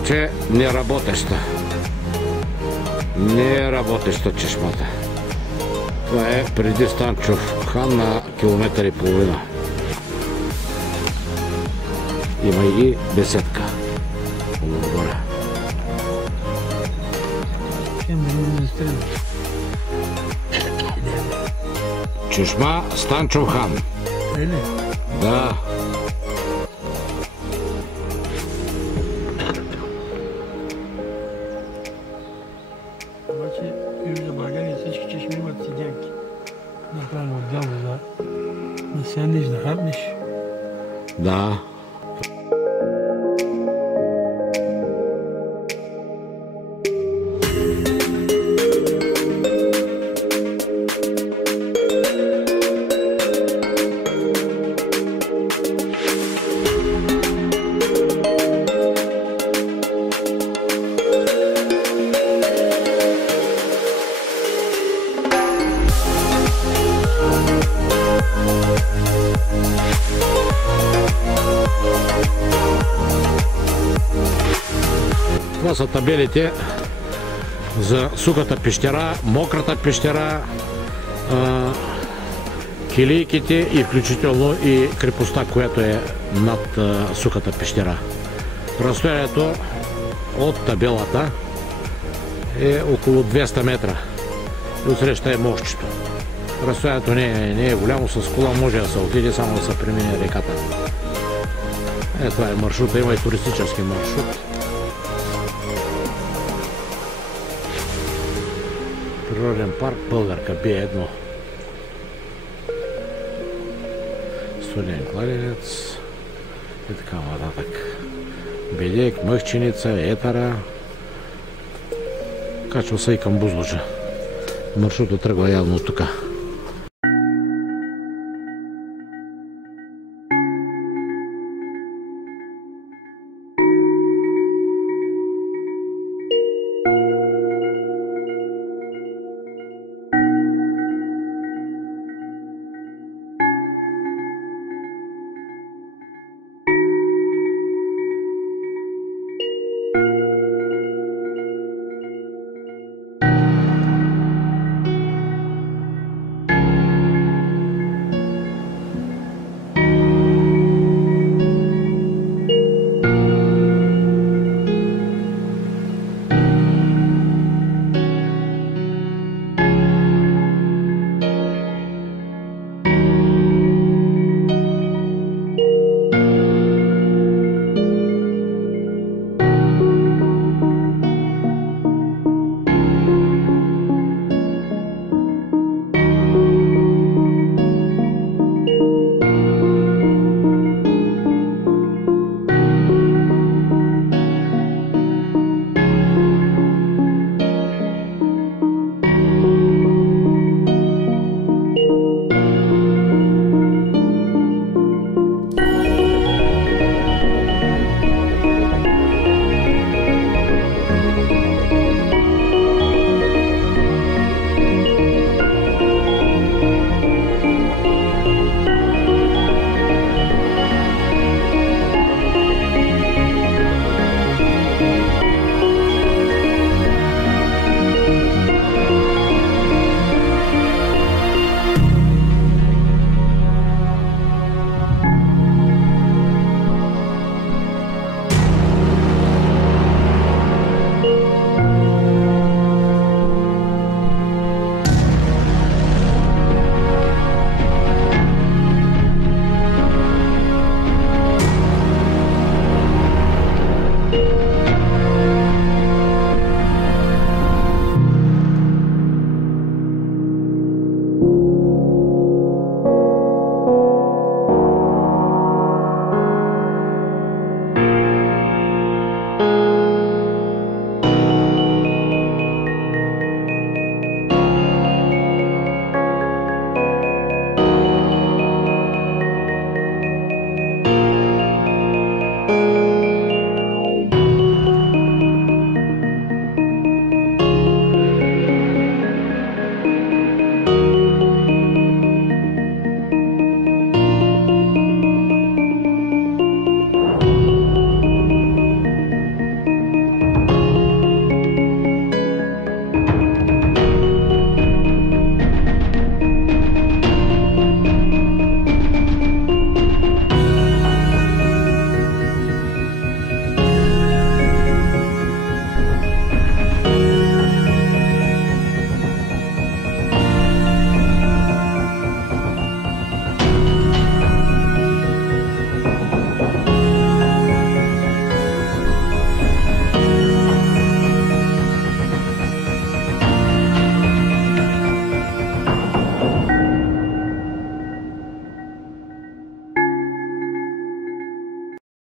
обаче не работеща. Не е работеща чешмата. Това е преди Станчов хан на километър и половина. Има и беседка. Отгоре. Чешма Станчов хан. Да. Обаче Южна България всички чешми имат седянки. Направено отделно да седнеш, да хапнеш. Да. Това са табелите за сухата пещера, мократа пещера, килийките и включително и крепостта, която е над сухата пещера. Разстоянието от табелата е около 200 метра. И отсреща е мостчето. Разстоянието не е голямо, с кола може да се отиде, само да се премине реката. Това е маршрута, има и туристически маршрут. Природен парк Българка B1. Студен кладенец и така нататък. Бедек, Мъхченица, Етара. Качва се и към Бузлуджа. Маршрутът тръгва явно от тук.